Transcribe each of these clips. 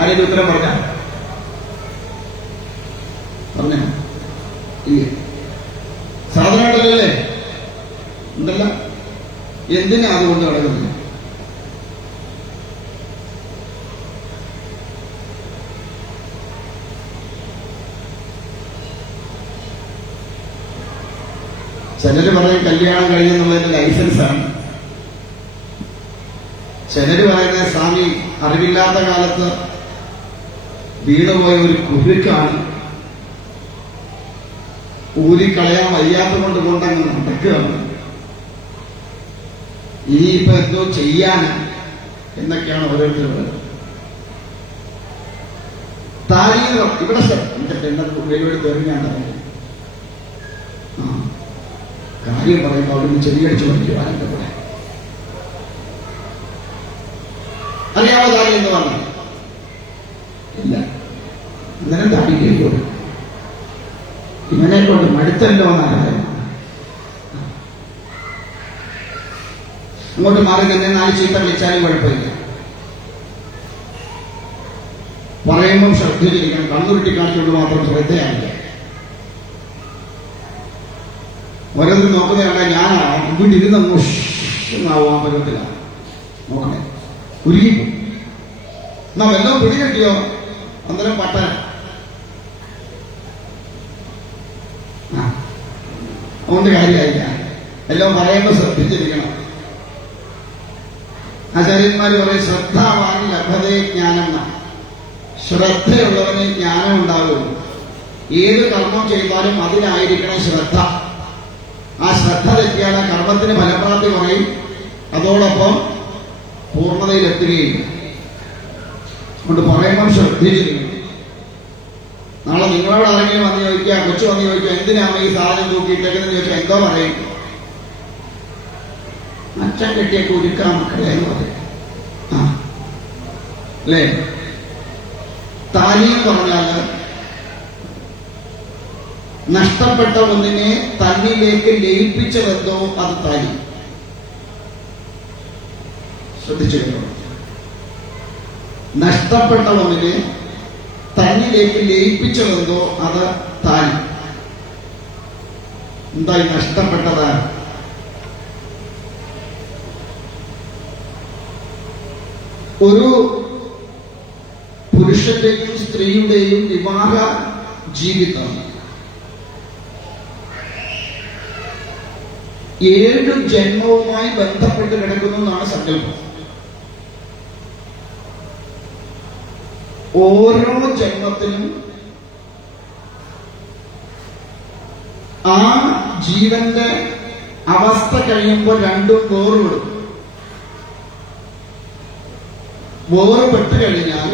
ആരെയും ഉത്തരം പറഞ്ഞ ഇല്ല. സാധനങ്ങളല്ലേ ഉണ്ടല്ല. എന്തിനാ അതുകൊണ്ട് നടക്കുന്നത്? ചിലര് പറയും കല്യാണം കഴിഞ്ഞെന്നുള്ളതിന്റെ ലൈസൻസാണ്. ചിലര് പറയുന്നത് സ്വാമി അറിവില്ലാത്ത കാലത്ത് വീണുപോയ ഒരു കുരുക്കാണ്, ഊരിക്കളയാൻ വയ്യാത്ത കൊണ്ട് കൊണ്ടങ്ങ് നടക്കുകയാണ്, ഇനിയിപ്പോ എന്തോ ചെയ്യാന് എന്നൊക്കെയാണ് ഓരോരുത്തർ പറയുന്നത്. താലീർ ഇവിടെ എന്റെ പെണ്ണത് വെളിവെടുത്ത് എറിഞ്ഞാണ് കാര്യം പറയുമ്പോൾ അവിടുന്ന് ചെറിയടിച്ചു പഠിക്കുവാൻ എന്റെ കൂടെ അറിയാമോ താലി എന്ന് പറഞ്ഞു ഇല്ല. അന്നേരം താലി കേൾക്കും ഇവനെ കൊണ്ട് മടുത്തല്ലോ എന്നാണ്. അങ്ങോട്ട് മാറി തന്നെ 4 ചീത്ത വിളിച്ചാലും കുഴപ്പമില്ല. പറയുമ്പം ശ്രദ്ധിച്ചിരിക്കണം. കണ്ണുരുട്ടി കാണിച്ചുകൊണ്ട് മാത്രം ശ്രദ്ധയായില്ല. ഓരോരുത്തർ നോക്കുന്നതാണ് ഞാൻ ഇവിടെ ഇരുന്ന് മുഷാവും. ആ പരുവത്തിലാണ് നോക്കണേ. ഉരുകിപ്പോ എന്നാ വല്ലതും പിടികിട്ടിയോ അന്നേരം പട്ടന. അതുകൊണ്ട് കാര്യമായില്ല. എല്ലാം പറയുമ്പോൾ ശ്രദ്ധിച്ചിരിക്കണം. ആചാര്യന്മാര് പറയും ശ്രദ്ധാവാൻ ലഭതേ ജ്ഞാനം. ശ്രദ്ധയുള്ളവന് ജ്ഞാനം ഉണ്ടാകുള്ളൂ. ഏത് കർമ്മം ചെയ്താലും അതിനായിരിക്കണം ശ്രദ്ധ. ആ ശ്രദ്ധ തെറ്റിയാൽ ആ കർമ്മത്തിന് ഫലപ്രാപ്തി കുറയും, അതോടൊപ്പം പൂർണ്ണതയിലെത്തുകയില്ല. അതുകൊണ്ട് പറയുമ്പോൾ ശ്രദ്ധിച്ചിരിക്കണം. നാളെ നിങ്ങളോട് ആരെങ്കിലും വന്ന് ചോദിക്കുക, കൊച്ചു വന്ന് ചോദിക്കുക എന്തിനാണ് ഈ സാധനം തൂക്കിയിട്ടേക്കെന്ന് ചോദിച്ചാൽ എന്തോ പറയും? അച്ഛൻ കെട്ടിയ കുരുക്കാൻ മക്കളെ എന്ന് പറയും. അല്ലേ? താലീം പറഞ്ഞാല് നഷ്ടപ്പെട്ട ഒന്നിനെ തന്നിലേക്ക് ലയിപ്പിച്ചതെന്തോ അത് താലി. ശ്രദ്ധിച്ചിട്ടുണ്ടോ? നഷ്ടപ്പെട്ട ഒന്നിനെ തന്നിലേക്ക് ലയിപ്പിച്ചതെന്തോ അത് താലി. എന്തായി നഷ്ടപ്പെട്ടത്? ഒരു പുരുഷന്റെയും സ്ത്രീയുടെയും വിവാഹ ജീവിതം 7 ജന്മവുമായി ബന്ധപ്പെട്ട് കിടക്കുന്നു എന്നാണ് സങ്കല്പം. ഓരോ ജന്മത്തിലും ആ ജീവന്റെ അവസ്ഥ കഴിയുമ്പോൾ രണ്ടും വേറുപെടും. വേറുപെട്ട് കഴിഞ്ഞാൽ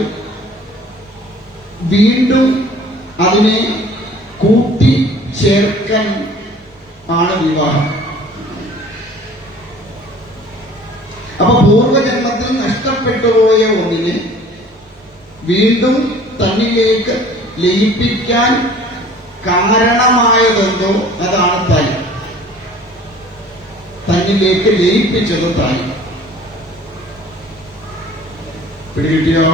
വീണ്ടും അതിനെ കൂട്ടി ചേർക്കാൻ ആണ് വിവാഹം. അപ്പൊ പൂർവജന്മത്തിൽ നഷ്ടപ്പെട്ടുപോയ ഒന്നിനെ വീണ്ടും തന്നിലേക്ക് ലയിപ്പിക്കാൻ കാരണമായതെന്തോ അതാണ് താലി. തന്നിലേക്ക് ലയിപ്പിച്ചത് താലി. പിടികിട്ടിയോ?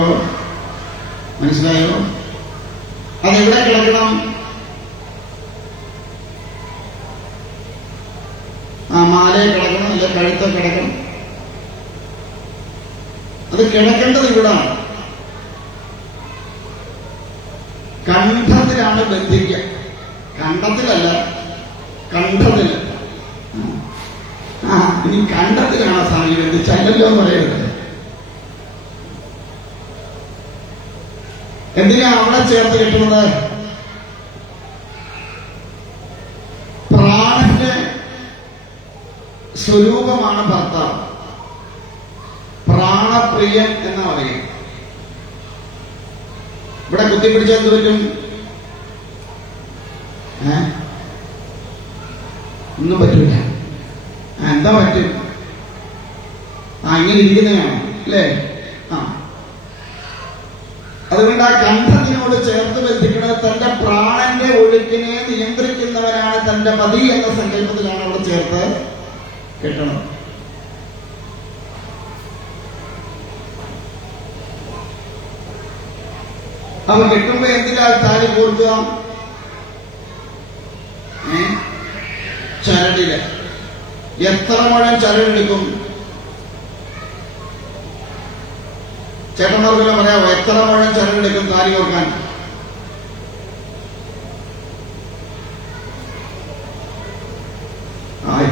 മനസ്സിലായോ? അതെവിടെ കിടക്കണം? ആ മാലയെ കിടക്കണം, അല്ലെ കഴുത്ത കിടക്കണം. അത് കിടക്കേണ്ടത് ഇവിടാണ്. കണ്ഠത്തിലാണ് ബന്ധിക്കുക. കണ്ഠത്തിലല്ല, കണ്ഠത്തില്. ഇനി കണ്ഠത്തിലാണ് സ്വാമി ബന്ധിച്ചല്ലോ എന്ന് പറയരുത്. എന്തിനാ അവിടെ ചേർത്ത് കിട്ടുന്നത്? പ്രാണന്റെ സ്വരൂപമാണ് ഭർത്താവ്. പ്രാണപ്രിയൻ എന്ന് പറയും. ഇവിടെ കുത്തിപ്പിടിച്ചാൽ എന്ത് പറ്റും? ഒന്നും പറ്റില്ല. എന്താ പറ്റും? ഇങ്ങനെ ഇരിക്കുന്നതാണ് അല്ലേ? അതുകൊണ്ട് ആ കണ്ഠത്തിനോട് ചേർത്ത് ബന്ധിക്കുന്നത് തന്റെ പ്രാണന്റെ ഒഴുക്കിനെ നിയന്ത്രിക്കുന്നവരാണ് തന്റെ പതി എന്ന സങ്കല്പത്തിലാണ് അവിടെ ചേർത്ത് കെട്ടണം. അപ്പൊ കെട്ടുമ്പോ എന്തിനാ താലി കോർക്കുക? ചരടില്. എത്ര മുഴം ചരടെടുക്കും? ചേട്ടന്മാർക്കെല്ലാം പറയാമോ എത്ര മുഴം ചരടെടുക്കും താലി കോർക്കാൻ?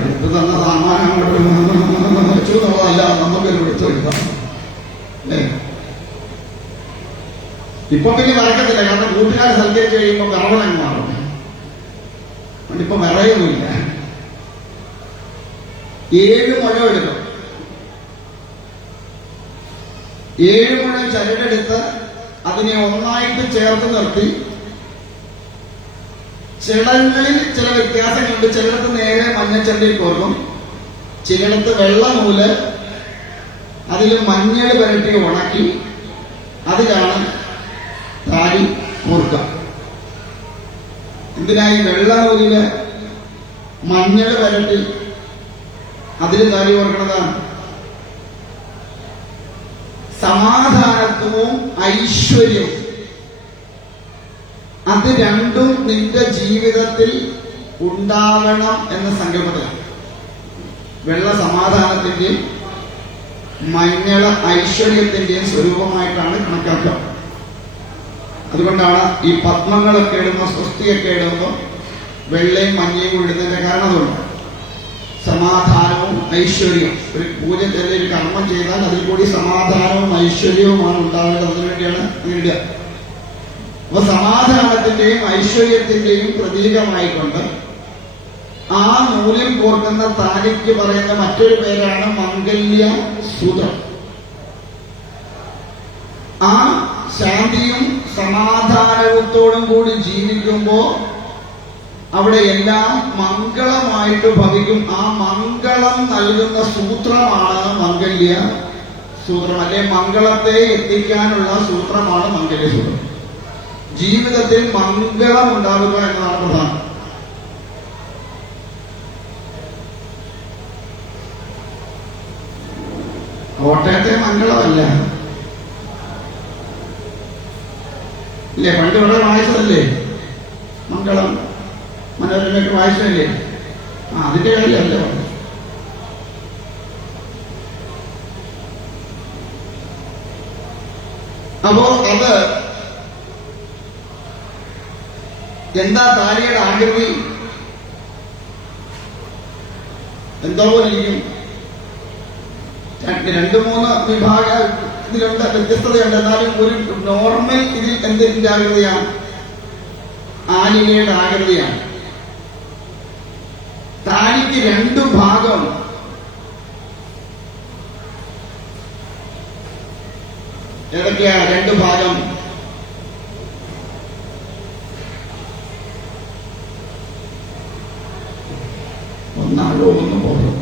ഇത് തന്ന സാമാനം വെച്ചുള്ളതല്ല, നമുക്കൊരു വിളിച്ചു എടുക്കാം അല്ലേ? ഇപ്പൊ പിന്നെ വരക്കത്തില്ല, കാരണം കൂട്ടുകാരെ സൽക്കരിച്ച് കഴിയുമ്പോൾ വിറവനങ്ങ് മാറും. ഇപ്പൊ വിറയൊന്നുമില്ല. 7 മുഴം എടുക്കും. 7 മുഴം ചരടെടുത്ത് അതിനെ ഒന്നായിട്ട് ചേർത്ത് നിർത്തി. ചിലങ്ങളിൽ ചില വ്യത്യാസങ്ങളുണ്ട്. ചിലടത്ത് നേരെ മഞ്ഞച്ചണ്ടിൽ കോർക്കും, ചിലടത്ത് വെള്ള നൂല് അതിൽ മഞ്ഞൾ പുരട്ടി ഉണക്കി അതിലാണ് താലി കോർക്കുക. എന്തിനായി വെള്ള നൂലില് മഞ്ഞൾ പുരട്ടി അതിൽ താലി കോർക്കണതാണ്? സമാധാനത്വവും ഐശ്വര്യവും അത് രണ്ടും നിന്റെ ജീവിതത്തിൽ ഉണ്ടാവണം എന്ന സങ്കല്പത്തിലാണ്. വെള്ള സമാധാനത്തിന്റെയും മഞ്ഞള ഐശ്വര്യത്തിന്റെയും സ്വരൂപമായിട്ടാണ് കണക്കാക്കുക. അതുകൊണ്ടാണ് ഈ പത്മങ്ങളൊക്കെ ഇടുമ്പോൾ, സ്വസ്തിയൊക്കെ ഇടുമ്പോൾ വെള്ളയും മഞ്ഞയും ഇടുന്നതിന്റെ കാരണം അതുകൊണ്ട്. സമാധാനവും ഐശ്വര്യവും, ഒരു പൂജ ചെറിയ ഒരു കർമ്മം ചെയ്താൽ അതിൽ കൂടി സമാധാനവും ഐശ്വര്യവുമാണ് ഉണ്ടാവേണ്ടത്. അതിനുവേണ്ടിയാണ് ഇടുക. അപ്പൊ സമാധാനത്തിന്റെയും ഐശ്വര്യത്തിന്റെയും പ്രതീകമായിക്കൊണ്ട് ആ നൂലിൽ കോർക്കുന്ന താലിക്ക് പറയുന്ന മറ്റൊരു പേരാണ് മംഗല്യ സൂത്രം. ആ ശാന്തിയും സമാധാനത്തോടും കൂടി ജീവിക്കുമ്പോ അവിടെ എല്ലാം മംഗളമായിട്ട് ഭവിക്കും. ആ മംഗളം നൽകുന്ന സൂത്രമാണ് മംഗല്യ സൂത്രം, അല്ലെ മംഗളത്തെ എത്തിക്കാനുള്ള സൂത്രമാണ് മംഗല്യ സൂത്രം. ജീവിതത്തിൽ മംഗളം ഉണ്ടാവുക എന്നതാണ് പ്രധാനം. കോട്ടയത്തെ മംഗളമല്ല ഇല്ലേ? പണ്ട് ഇവിടെ വായിച്ചതല്ലേ മംഗളം, മനോരമയൊക്കെ വായിച്ചതല്ലേ? അതിന്റെ കാര്യമല്ല. അപ്പോ അത് എന്താ താലിയുടെ ആകൃതി? എന്തോ പോലെ ഇരിക്കും. 2-3 വിഭാഗ ഇതിലുണ്ട്, വ്യത്യസ്തതയുണ്ട്. എന്നാലും ഒരു നോർമൽ ഇതിൽ എന്തിന്റെ ആകൃതിയാണ്? ആലികയുടെ ആകൃതിയാണ്. താലിക്ക് 2 ഭാഗം. ഏതൊക്കെയാ 2 ഭാഗം? ഒന്നാളോ ഒന്ന് പോകും.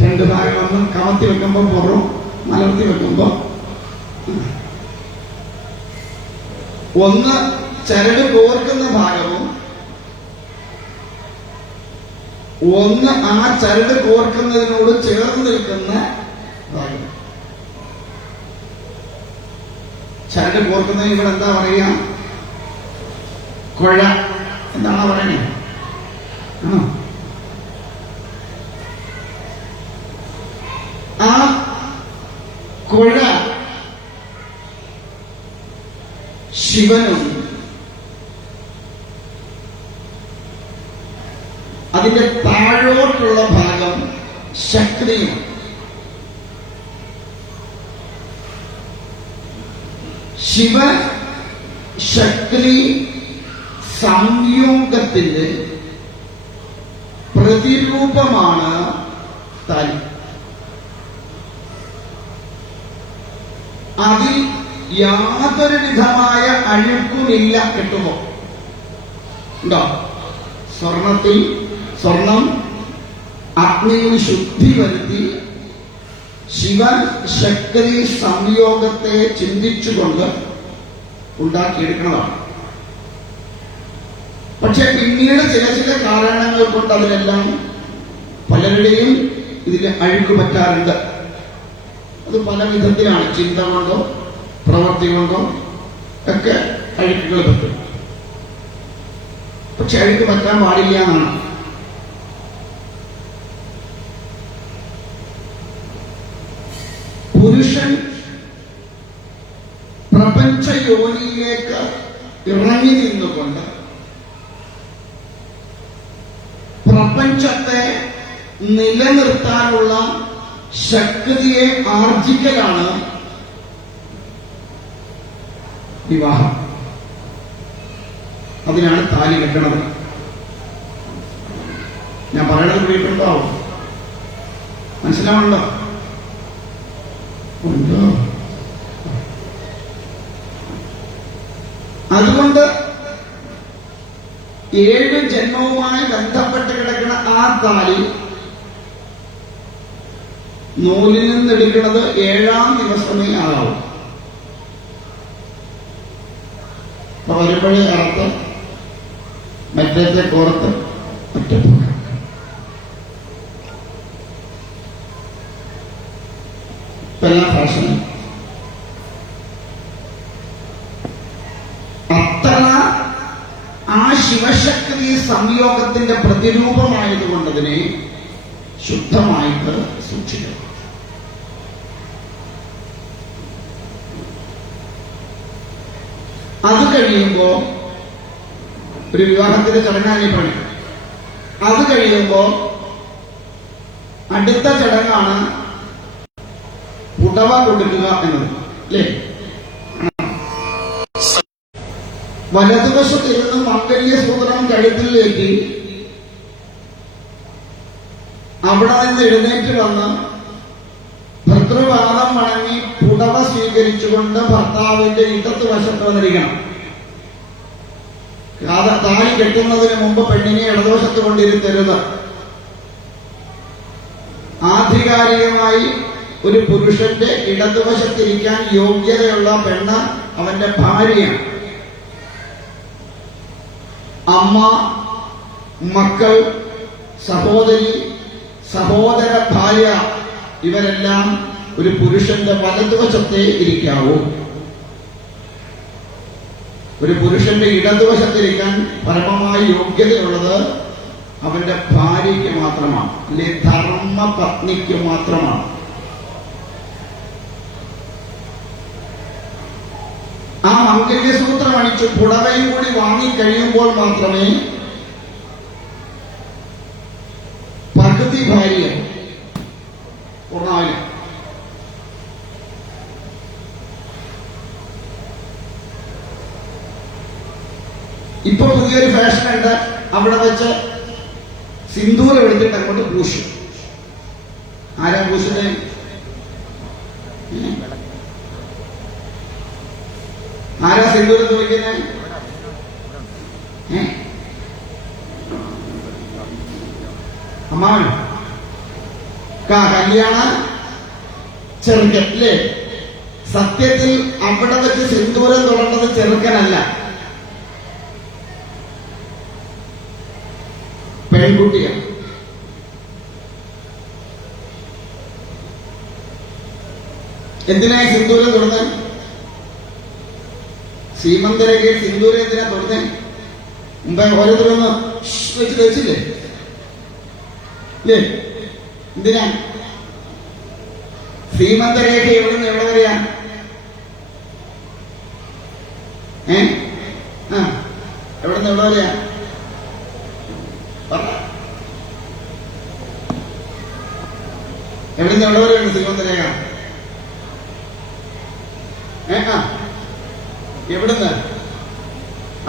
2 ഭാഗം. ഒന്ന് കമത്തി വെക്കുമ്പോ പുറം, മലർത്തി വെക്കുമ്പോ. ഒന്ന് ചരട് കോർക്കുന്ന ഭാഗവും ഒന്ന് ആ ചരട് കോർക്കുന്നതിനോട് ചേർന്ന് നിൽക്കുന്ന ഭാഗം. ചരട് കോർക്കുന്നതിന് ഇവിടെ എന്താ പറയുക? കുഴ എന്താണോ പറയണേ? ആണോ? ആ കുഴ ശിവനും അതിന്റെ താഴോട്ടുള്ള ഭാഗം ശക്തിയും. ശിവ ശക്തി സംയോഗത്തിന്റെ പ്രതിരൂപമാണ് താലി. അതിൽ യാതൊരു വിധമായ അഴുക്കുമില്ല. കിട്ടുമോ? ഉണ്ടോ? സ്വർണം അഗ്നിയിൽ ശുദ്ധി വരുത്തി ശിവശക്തി സംയോഗത്തെ ചിന്തിച്ചുകൊണ്ട് ഉണ്ടാക്കിയെടുക്കുന്നതാണ്. പക്ഷെ പിന്നീട് ചില കാരണങ്ങൾ കൊണ്ട് അതിനെല്ലാം പലരുടെയും ഇതിൽ അഴുക്ക് പറ്റാറുണ്ട്. അത് പല വിധത്തിലാണ്. ചിന്ത കൊണ്ടോ പ്രവൃത്തി കൊണ്ടോ ഒക്കെ അഴുക്കുകൾ പറ്റും. പക്ഷെ അഴുക്ക് പറ്റാൻ പാടില്ല എന്നാണ്. പുരുഷൻ പ്രപഞ്ച യോനിയിലേക്ക് ഇറങ്ങി നിന്നുകൊണ്ട് പ്രപഞ്ചത്തെ നിലനിർത്താനുള്ള ശക്തിയെ ആർജിക്കലാണ് വിവാഹം. അതിനാണ് താലി കെട്ടണത്. ഞാൻ പറയണത് കേൾക്കുന്നുണ്ടാവും, മനസ്സിലാവണ്ടോ? അതുകൊണ്ട് 7 ജന്മവുമായി ബന്ധപ്പെട്ട് കിടക്കുന്ന ആ താലി നൂലിൽ നിന്നെടുക്കുന്നത് 7-ാം ദിവസമേ ആകാവൂ. അപ്പൊ വരുമ്പോഴേ അറുത്ത് മറ്റേ കോർത്ത് ഒറ്റപ്പോ എല്ലാം ഫാഷനും. അത്ര ആ ശിവശക്തി സംയോഗത്തിന്റെ പ്രതിരൂപമായതുകൊണ്ടതിനെ ശുദ്ധമായിട്ട് സൂക്ഷിക്കണം. അത് കഴിയുമ്പോ ഒരു വിവാഹത്തിന്റെ ചടങ്ങാണ് ഈ പണി. അത് കഴിയുമ്പോ അടുത്ത ചടങ്ങാണ് പുടവ കൊടുക്കുക എന്നത്, അല്ലേ? വലതുവശത്തിരുന്ന് മംഗല്യ സൂത്രം കഴുത്തിലേക്ക് അവിടെ നിന്ന് എഴുന്നേറ്റ് വന്ന് ഭർതൃപാദം വണങ്ങി പുടവ സ്വീകരിച്ചുകൊണ്ട് ഭർത്താവിന്റെ ഇടത്ത് വശത്ത് വന്നിരിക്കണം. താലി കെട്ടുന്നതിന് മുമ്പ് പെണ്ണിനെ ഇടതുവശത്ത് കൊണ്ടിരുത്തരുത്. ആധികാരികമായി ഒരു പുരുഷന്റെ ഇടതുവശത്തിരിക്കാൻ യോഗ്യതയുള്ള പെണ്ണ് അവന്റെ ഭാര്യയാണ്. അമ്മ, മക്കൾ, സഹോദരി, സഹോദര ഭാര്യ ഇവരെല്ലാം ഒരു പുരുഷന്റെ വലതുവശത്തേ ഇരിക്കാവൂ. ഒരു പുരുഷന്റെ ഇടതുവശത്തിരിക്കാൻ പരമമായി യോഗ്യതയുള്ളത് അവന്റെ ഭാര്യയ്ക്ക് മാത്രമാണ്, അല്ലെ ധർമ്മ പത്നിക്ക് മാത്രമാണ്. ആ മംഗല്യസൂത്രം അണിച്ച് പുടവയും കൂടി വാങ്ങിക്കഴിയുമ്പോൾ മാത്രമേ പകുതി ഭാര്യ പൂർണ്ണാവില്ല. ഇപ്പൊ പുതിയൊരു ഫാഷൻ ഉണ്ട്, അവിടെ വെച്ച് സിന്ദൂരം എടുത്തിട്ട് അങ്ങോട്ട് പൂശും. ആരാ പൂശുന്നത്? ആരാ സിന്ദൂരം ചോദിക്കുന്നത്? അമ്മാവനോ? കല്യാണ ചെറുക്കൻ അല്ലേ? സത്യത്തിൽ അവിടെ വെച്ച് സിന്ദൂരം തുടർന്നത് ചെറുക്കനല്ല, പെൺകുട്ടിയാണ്. എന്തിനായി സിന്ദൂരം തൊടുന്നത്? സീമന്തരേഖയിൽ സിന്ദൂരം എന്തിനാ തൊടുന്നത്? മുമ്പേ ഓരോരുത്തരൊന്ന് വെച്ച് കഴിച്ചില്ലേ? ഇല്ലേ? എന്തിനാ സീമന്തരേഖ? എവിടുന്ന് എവിടെ വരെയാ? എവിടുന്ന് എവിടെ വരെയാ? എവിടുന്ന് എവിടെ വരെയുണ്ട് സീമന്തരേഖ? എവിടുന്ന്?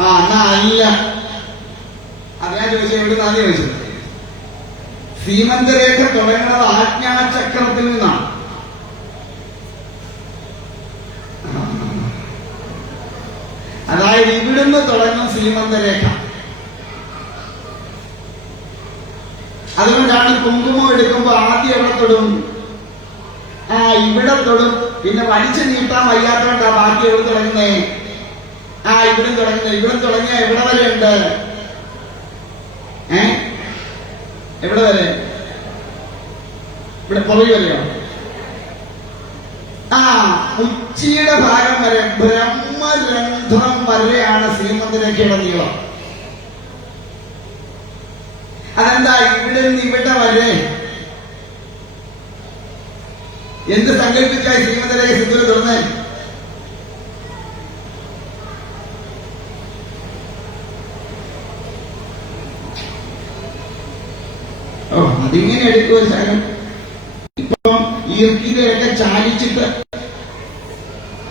എന്നാ അല്ല, അതിനാ ചോദിച്ചത്. എവിടുന്ന് ആദ്യം ചോദിച്ചത്? സീമന്തരേഖ തുടങ്ങുന്നത് ആജ്ഞാചക്രത്തിൽ നിന്നാണ്. അതായത് ഇവിടുന്ന് തുടങ്ങും സീമന്തരേഖ. അതുകൊണ്ടാണ് കുങ്കുമം എടുക്കുമ്പോ ആദ്യം എവിടെ തൊടും? ഇവിടെ തൊടും. പിന്നെ വലിച്ചു നീട്ടാൻ വയ്യാത്തോണ്ടാ ബാക്കി എവിടെ തുടങ്ങുന്നേ? ഇവിടും തുടങ്ങുന്നത്. ഇവിടെ തുടങ്ങിയ എവിടെ വരെ ഉണ്ട്? എവിടെ വരെ? ഇവിടെ പുറകെ വരെയോ? ആ ഉച്ചിയുടെ ഭാഗം വരെ ബ്രഹ്മരന്ധ്രം വരെയാണ് ശ്രീമന്തരേഖയുടെ നീളം. അതെന്താ ഇവിടെ നിന്ന് ഇവിടെ വരെ? എന്ത് സങ്കല്പിച്ചായി ശ്രീമന്തരേഖ സിന്ധൂരം തുറന്നേ? അതിങ്ങനെ എടുക്കുക ശകലം. ഇപ്പം ഈർക്കിലൊക്കെ ചാലിച്ചിട്ട്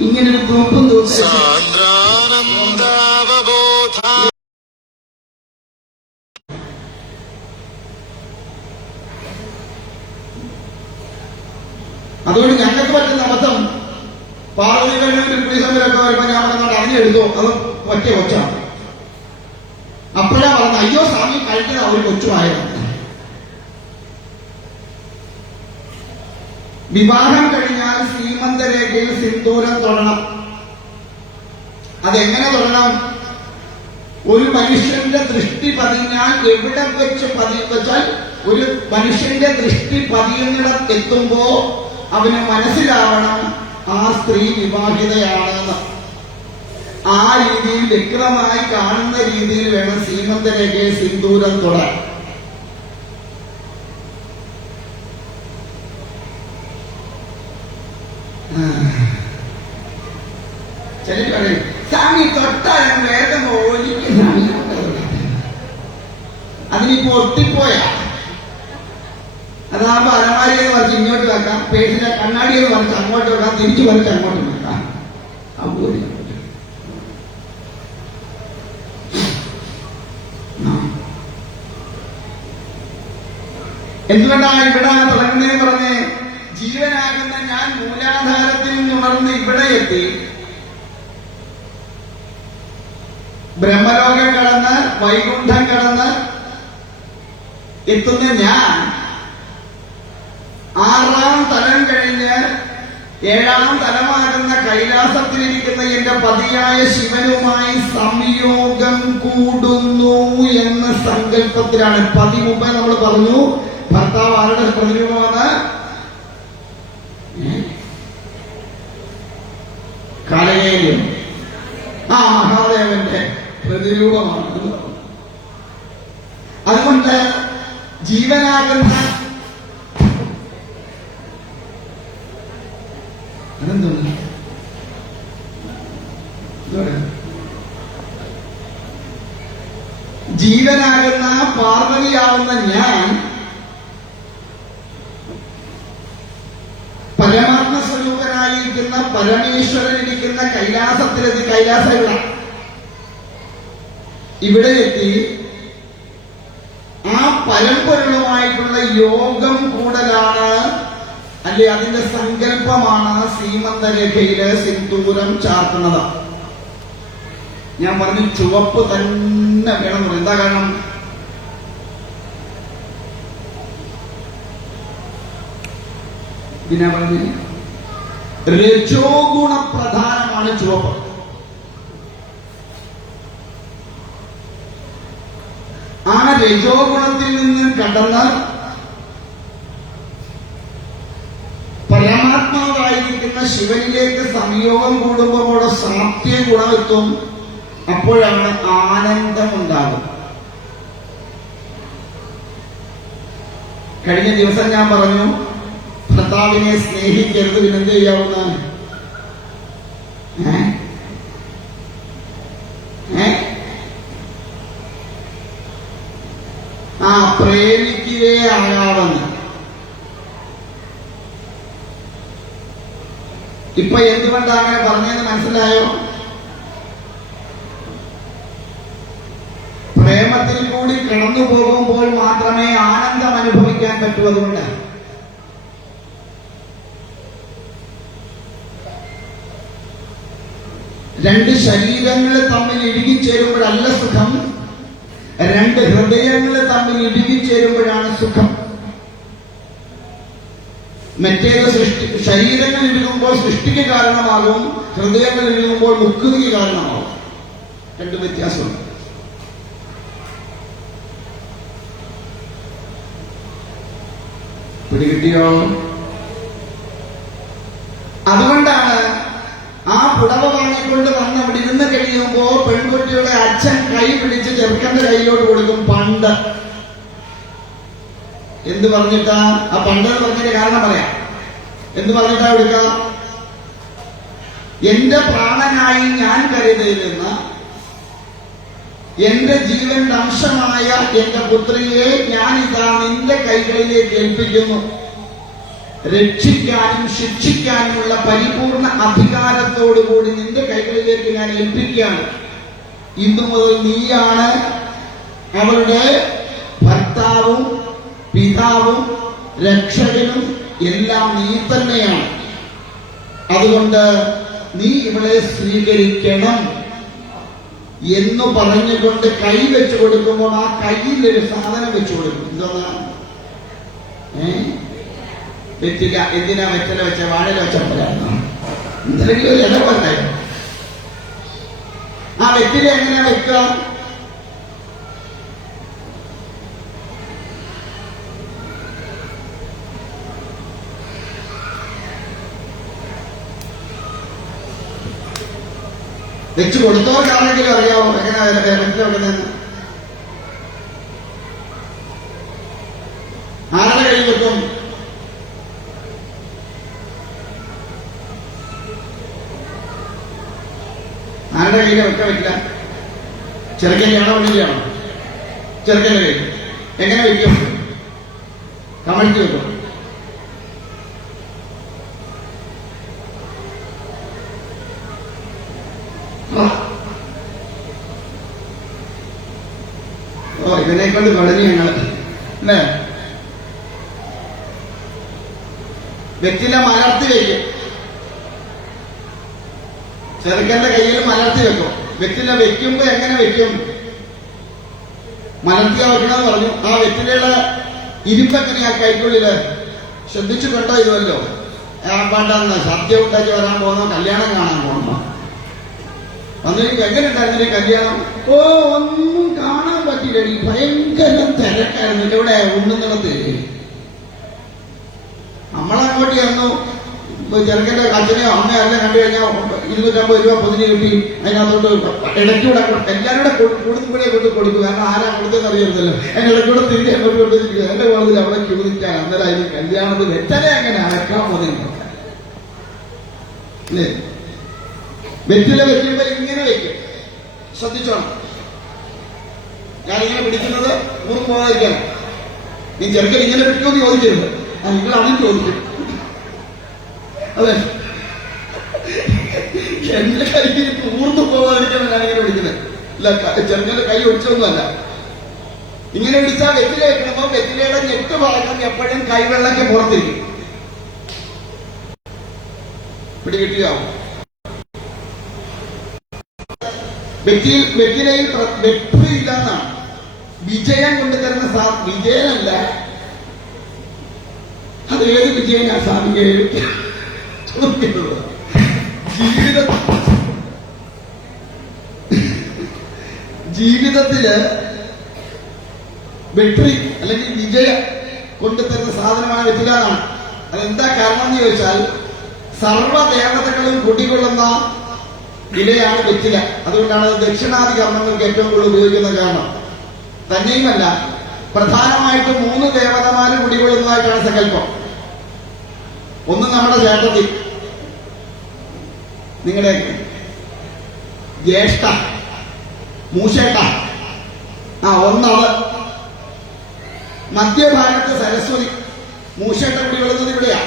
ഇങ്ങനൊരു തൂപ്പും അതുകൊണ്ട് ഞങ്ങൾക്ക് പറ്റുന്ന അബദ്ധം, പാർവതികളിൽ സമരമൊക്കെ വരുമ്പോ ഞാൻ പറഞ്ഞോണ്ട് അറിഞ്ഞെടുത്തോ അത് ഒറ്റ കൊച്ചാണ്. അപ്പോഴാ പറഞ്ഞ അയ്യോ സ്വാമി കഴിക്കുന്ന ഒരു കൊച്ചുമായിരുന്നു. വിവാഹം കഴിഞ്ഞാൽ ശ്രീമന്തരേഖയിൽ സിന്ദൂരം തൊടണം. അതെങ്ങനെ തൊടണം? ഒരു മനുഷ്യന്റെ ദൃഷ്ടി പതിഞ്ഞാൽ എവിടെ വെച്ച് വെച്ചാൽ ഒരു മനുഷ്യന്റെ ദൃഷ്ടി പതിയുന്നിടത്തെത്തുമ്പോ അവന് മനസ്സിലാവണം ആ സ്ത്രീ വിവാഹിതയാണെന്ന്. ആ രീതിയിൽ വ്യക്തമായി കാണുന്ന രീതിയിൽ വേണം ശ്രീമന്തരേഖയിൽ സിന്ദൂരം തൊടാൻ. ചിലർ പറയും സ്വാമി തൊട്ടാലും വേഗം ഓലിക്കുന്ന. അതിനിപ്പോ ഒട്ടിപ്പോയാ അതാകുമ്പോ അലമാരിയെന്ന് പറഞ്ഞ് ഇങ്ങോട്ട് വെക്കാം, പേഴ്സിലെ കണ്ണാടിയെന്ന് പറഞ്ഞ് അങ്ങോട്ട് വെക്കാം, തിരിച്ചു പറഞ്ഞ് അങ്ങോട്ട് വെക്കാം. എന്തുകൊണ്ടാണ് ഇവിടെ തുടങ്ങുന്നതെന്ന് പറഞ്ഞ് ജീവനാകുന്ന ഞാൻ മൂലാധാരത്തിൽ നിന്നുണർന്ന് ഇവിടെ എത്തി, ബ്രഹ്മലോകം കടന്ന് വൈകുണ്ഠം കടന്ന് എത്തുന്ന ഞാൻ 6ാം തലം കഴിഞ്ഞ് 7ാം തലമാകുന്ന കൈലാസത്തിലിരിക്കുന്ന എന്റെ പതിയായ ശിവനുമായി സംയോഗം കൂടുന്നു എന്ന സങ്കല്പത്തിലാണ്. പതി മുമ്പേ നമ്മൾ പറഞ്ഞു ഭർത്താവ് ആരുടെ പ്രതിരൂപമാണ്? കാലകേയം, ആ മഹാദേവന്റെ പ്രതിരൂപമാണ്. അതുകൊണ്ട് ജീവനാകുന്ന അതെന്താണ് ജീവനാകുന്ന പാർവതിയാവുന്ന ഞാൻ പരമാത്മ സ്വരൂപനായിരിക്കുന്ന പരമേശ്വരനിരിക്കുന്ന കൈലാസത്തിലെത്തി, കൈലാസമില്ല ഇവിടെ എത്തി ആ പരമ്പൊരുളുമായിട്ടുള്ള യോഗം കൂടലാണ്, അല്ലെ അതിന്റെ സങ്കല്പമാണ് ശ്രീമന്തരേഖയില് സിന്ദൂരം ചാർത്തുന്നത്. ഞാൻ പറഞ്ഞു ചുവപ്പ് തന്നെ വേണം. എന്താ കാരണം? പിന്നെ പറഞ്ഞു രജോ ഗുണപ്രധാനമാണ് ചുവപ്പ്. ആ രജോ ഗുണത്തിൽ നിന്ന് കടന്ന് പരമാത്മാവായിരിക്കുന്ന ശിവനിലേക്ക് സംയോഗം കൂടുമ്പോഴോടെ സാത്യ ഗുണമെത്തും. അപ്പോഴാണ് ആനന്ദമുണ്ടാകും. കഴിഞ്ഞ ദിവസം ഞാൻ പറഞ്ഞു ഭർത്താവിനെ സ്നേഹിക്കരുത്, പിന്നെന്ത് ചെയ്യാവുന്ന പ്രേമിക്കുകയേ ആകാവെന്ന്. ഇപ്പൊ എന്തുകൊണ്ടാണ് അങ്ങനെ പറഞ്ഞതെന്ന് മനസ്സിലായോ? പ്രേമത്തിൽ കൂടി കടന്നു പോകുമ്പോൾ മാത്രമേ ആനന്ദം അനുഭവിക്കാൻ പറ്റൂ. അതുകൊണ്ട് രണ്ട് ശരീരങ്ങൾ തമ്മിൽ ഇഴുകിച്ചേരുമ്പോഴല്ല സുഖം, രണ്ട് ഹൃദയങ്ങൾ തമ്മിൽ ഇഴുകിച്ചേരുമ്പോഴാണ് സുഖം. മറ്റേത് ശരീരങ്ങൾ ഇഴുകുമ്പോൾ സൃഷ്ടിക്ക് കാരണമാകും, ഹൃദയങ്ങൾ ഇഴുകുമ്പോൾ മുക്തിക്ക് കാരണമാകും. രണ്ട് വ്യത്യാസമുണ്ട്. പിടികിട്ടിയോ? അതുകൊണ്ട് പുടവ വാങ്ങിക്കൊണ്ട് വന്ന് അവിടെ ഇരുന്ന് കഴിയുമ്പോ പെൺകുട്ടിയുടെ അച്ഛൻ കൈ പിടിച്ച് ചെറുക്കന്റെ കയ്യിലോട്ട് കൊടുക്കും. പണ്ട് എന്ത് പറഞ്ഞിട്ടാ? ആ പണ്ടെന്ന് പറഞ്ഞതിന്റെ കാരണം പറയാം. എന്ത് പറഞ്ഞിട്ടാ കൊടുക്കുക? എന്റെ പ്രാണനായി ഞാൻ കരുതിയിരുന്ന എന്റെ ജീവന്റെ അംശമായ എന്റെ പുത്രിയെ ഞാനിതാ നിന്റെ കൈകളിലേക്ക് ഏൽപ്പിക്കുന്നു. രക്ഷിക്കാനും ശിക്ഷിക്കാനുമുള്ള പരിപൂർണ അധികാരത്തോടുകൂടി നിന്റെ കൈകളിലേക്ക് ഞാൻ ഏൽപ്പിക്കുകയാണ്. ഇന്നു മുതൽ നീയാണ് അവളുടെ ഭർത്താവും പിതാവും രക്ഷകനും എല്ലാം നീ തന്നെയാണ്. അതുകൊണ്ട് നീ ഇവളെ സ്വീകരിക്കണം എന്ന് പറഞ്ഞുകൊണ്ട് കൈ വെച്ചു കൊടുക്കുമ്പോൾ ആ കയ്യിലൊരു സാധനം വെച്ചു കൊടുക്കും. എന്താണ്? വെറ്റില. എന്തിനാ വെറ്റില വെച്ച? വാഴല വെച്ചപ്പോഴാണ് എന്തെങ്കിലും ഒരു ഇടപെട്ടായോ? ആ വെറ്റില എങ്ങനെയാ വെക്കുക? വെച്ചു കൊടുത്തവർക്കാണെങ്കിലും അറിയാവോ എങ്ങനെയാ വെറ്റില വെക്കുന്നതെന്ന്? ആരുടെ കയ്യിൽ വെക്കും? ആരുടെ കയ്യിലെ വെക്കാൻ പറ്റില്ല? ചെറുക്കനെയാണോ വണ്ടിയാണോ? ചെറുക്കന്റെ കയ്യിൽ. എങ്ങനെ വയ്ക്കും? കമഴ്ത്തി വെക്കും. ഓ, ഇതിനെക്കൊണ്ട് തുടങ്ങി ഞങ്ങൾ അല്ലേ? വെറ്റില മലർത്തി വയ്ക്കും. ചെറുക്കന്റെ കയ്യിൽ മലർത്തി വെക്കും. വെറ്റില വെക്കുമ്പോ എങ്ങനെ വെക്കും? മലർത്തിയാ വെക്കണമെന്ന് പറഞ്ഞു. ആ വെറ്റിലയുടെ ഇരുപ്പെങ്ങനെയാ കൈക്കുള്ളില്? ശ്രദ്ധിച്ചിട്ടുണ്ടോ? ഇതുമല്ലോ പാണ്ടാന്ന് സദ്യ ഉണ്ടാക്കി വരാൻ പോകുന്ന കല്യാണം കാണാൻ പോകണം. അന്നെനിക്ക് എങ്ങനെ ഉണ്ടായിരുന്നില്ല കല്യാണം? ഓ, ഒന്നും കാണാൻ പറ്റില്ല. ഭയങ്കര തിരക്കായിരുന്നു. ഇവിടെ ഉണ്ണുന്നിടത്ത് നമ്മളങ്ങോട്ട് ചെന്നു. ചെറുക്കന്റെ അച്ഛനെയോ അമ്മയോ എല്ലാം കണ്ടു കഴിഞ്ഞാൽ 250 രൂപ പൊതിഞ്ഞ് കിട്ടി. അതിനകത്തോട്ട് ഇടയ്ക്കൂടെ എല്ലാവരും കൂടെ കൂടുമ്പോഴേ കൊണ്ട് കൊടുക്കും. കാരണം ആരാ കൊടുത്തെന്ന് അറിയരുതല്ലോ. അതിന് ഇടയ്ക്കൂടെ തിരികെ അങ്ങോട്ട് കൊണ്ടുവന്നിരിക്കുക. എന്റെ കോളത്തിൽ അവിടെ ക്യൂ നിൽക്കാൻ. അന്നേരം അതിന് കല്യാണത്തിൽ വെറ്റനെ അങ്ങനെ അടക്കാൻ പോകുന്നു അല്ലേ? വെറ്റില വെക്കുമ്പോ ഇങ്ങനെ വെക്കും. ശ്രദ്ധിച്ചോണം. ഞാനിങ്ങനെ പിടിക്കുന്നത് മുറും പോകാതിരിക്കണം. നീ ചെറുക്കൻ ഇങ്ങനെ പിടിക്കുമെന്ന് ചോദിക്കരുത്. നിങ്ങൾ അതും ചോദിക്കും. അതെ, എന്റെ കൈക്ക് ഊർന്നു പോകാതിരിക്കാൻ ഞാനിങ്ങനെ പിടിക്കുന്നത്. ഇല്ല, ചെറുക്കന്റെ കൈ ഒടിച്ചൊന്നുമല്ല. ഇങ്ങനെ പിടിച്ചാൽ വെറ്റില വെക്കണമോ വെറ്റിലയുടെ ഞെട്ട് ഭാഗം എപ്പോഴും കൈവെള്ളಕ್ಕೆ പുറത്തിരിക്കും. പിടികിട്ടിയാവും. വെറ്റിലയിൽ വെற்றிയില്ലെന്നാണ് വിജയം കൊണ്ടുതരുന്ന വിജയനല്ല. അത് ഏത് വിജയനാ സ്വാമിക്ക് ജീവിതത്തില് വെற்றி അല്ലെങ്കിൽ വിജയം കൊണ്ടുതരുന്ന സാധനമാണ് വെറ്റിലാണ്. അതെന്താ കാരണം എന്ന് ചോദിച്ചാൽ സർവ്വദേവതകളും കുടികൊള്ളുന്ന ഇലയാണ് വെറ്റില. അതുകൊണ്ടാണ് ദക്ഷിണാദി കർമ്മങ്ങൾക്ക് ഏറ്റവും കൂടുതൽ ഉപയോഗിക്കുന്ന കാരണം. തന്നെയുമല്ല, പ്രധാനമായിട്ടും 3 ദേവതമാര് കുടികൊള്ളുന്നതായിട്ടാണ് സങ്കല്പം. ഒന്ന് നമ്മുടെ ചേട്ടത്തി, നിങ്ങളുടെ ജ്യേഷ്ഠ, മൂശേട്ട. ഒന്നത്. മധ്യഭാഗത്ത് സരസ്വതി. മൂശേട്ട കുടികൊള്ളുന്നത് ഇവിടെയാ,